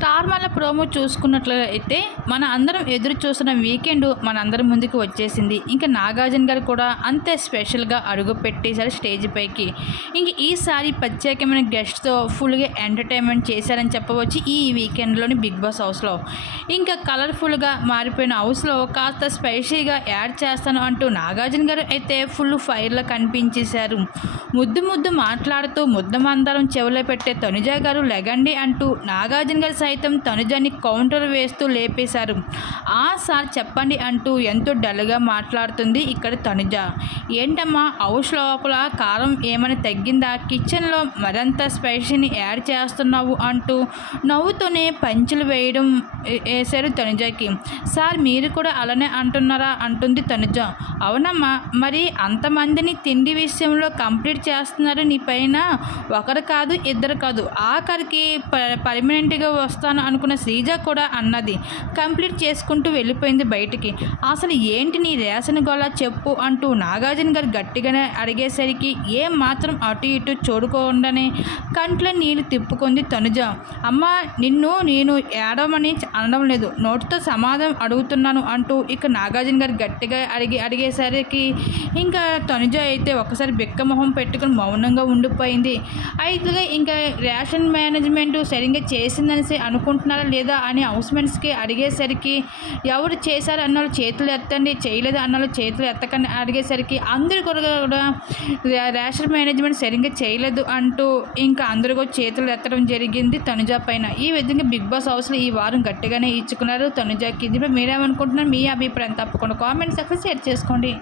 Star మళ్ళీ promo చూసుకున్నట్లయితే మన అందరం ఎదురు చూస్తున్న వీకెండ్ మన అందరి ముందుకు వచ్చేసింది. ఇంకా నాగార్జున గారు కూడా అంతే స్పెషల్గా అడుగు పెట్టేశారు స్టేజ్ పైకి. ఇంక ఈసారి ప్రత్యేకమైన గెస్ట్తో ఫుల్గా ఎంటర్టైన్మెంట్ చేశారని చెప్పవచ్చు ఈ వీకెండ్లోని బిగ్ బాస్ హౌస్లో. ఇంకా కలర్ఫుల్గా మారిపోయిన హౌస్లో కాస్త స్పైసీగా యాడ్ చేస్తాను అంటూ నాగార్జున గారు అయితే ఫుల్ ఫైర్లో కనిపించేశారు. ముద్దు ముద్దు మాట్లాడుతూ ముద్ద మందరం చెవిలో పెట్టే తనుజ గారు లెగండి అంటూ నాగార్జున గారు సైతం తనుజని కౌంటర్ వేస్తూ లేపేశారు. ఆ సార్ చెప్పండి అంటూ ఎంతో డల్గా మాట్లాడుతుంది ఇక్కడ తనుజ. ఏంటమ్మా హౌస్ లోపల కారం ఏమైనా తగ్గిందా? కిచెన్లో మరింత స్పైసీని యాడ్ చేస్తున్నావు అంటూ నవ్వుతూనే పంచులు వేయడం వేశారు తనుజకి. సార్ మీరు కూడా అలానే అంటున్నారా? అంటుంది తనుజ. అవునమ్మా మరి అంతమందిని తిండి విషయంలో కంప్లీట్ చేస్తున్నారు నీ పైన? ఒకరు కాదు ఇద్దరు కాదు. ఆఖరికి ప పర్మనెంట్గా వస్తాను అనుకున్న శ్రీజ కూడా అన్నది. కంప్లీట్ చేసుకుంటూ వెళ్ళిపోయింది బయటికి. అసలు ఏంటి నీ రేషన్ గోళ చెప్పు అంటూ నాగార్జున గారు గట్టిగానే అడిగేసరికి ఏం మాత్రం అటు ఇటు చూడకుండానే కంట్లో నీళ్ళు తిప్పుకుంది తనుజ. అమ్మ నిన్ను నేను ఏడవమని అనడం లేదు. నోటితో సమాధానం అడుగుతున్నాను అంటూ ఇక నాగార్జున గారు గట్టిగా అడిగి అడిగేసరికి ఇంకా తనుజ అయితే ఒకసారి బిక్కమొహం పెట్టుకుని మౌనంగా ఉండిపోయింది. అయితే ఇంకా రేషన్ మేనేజ్మెంట్ సరిగ్గా చేసిందనేసి అనుకుంటున్నారా లేదా అని హౌస్మెంట్స్కి అడిగేసరికి ఎవరు చేశారు? అన్న వాళ్ళు చేతులు ఎత్తండి. చేయలేదు అన్న చేతులు ఎత్తకండి అడిగేసరికి అందరు కూడా కూడా రేషన్ మేనేజ్మెంట్ సరిగ్గా చేయలేదు అంటూ ఇంకా అందరూ కూడా చేతులు ఎత్తడం జరిగింది తనుజ పైన. ఈ విధంగా బిగ్ బాస్ హౌస్లో ఈ వారం గట్టిగానే ఇచ్చుకున్నారు తనుజాకి ఇది మీరేమనుకుంటున్నారు? మీ అభిప్రాయం తప్పకుండా కామెంట్ సెక్షన్ షేర్ చేసుకోండి.